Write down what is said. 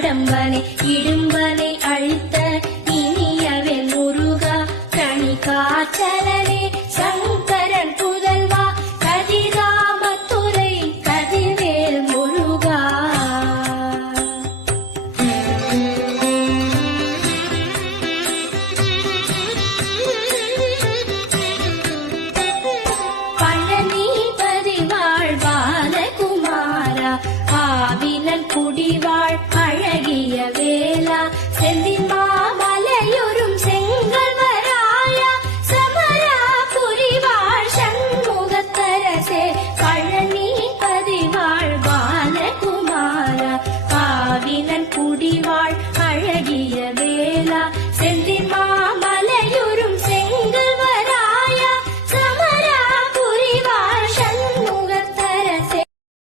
கடம்பனை இடும்பனை அழித்த இனியவன் முருகா கணிகாச்சலனே சங்கரன் புதல்வா கதிராமத்துறை கதிர்வேல் முருகா. பழனி பதிவாழ் பாலகுமாரா ஆவினன் குடி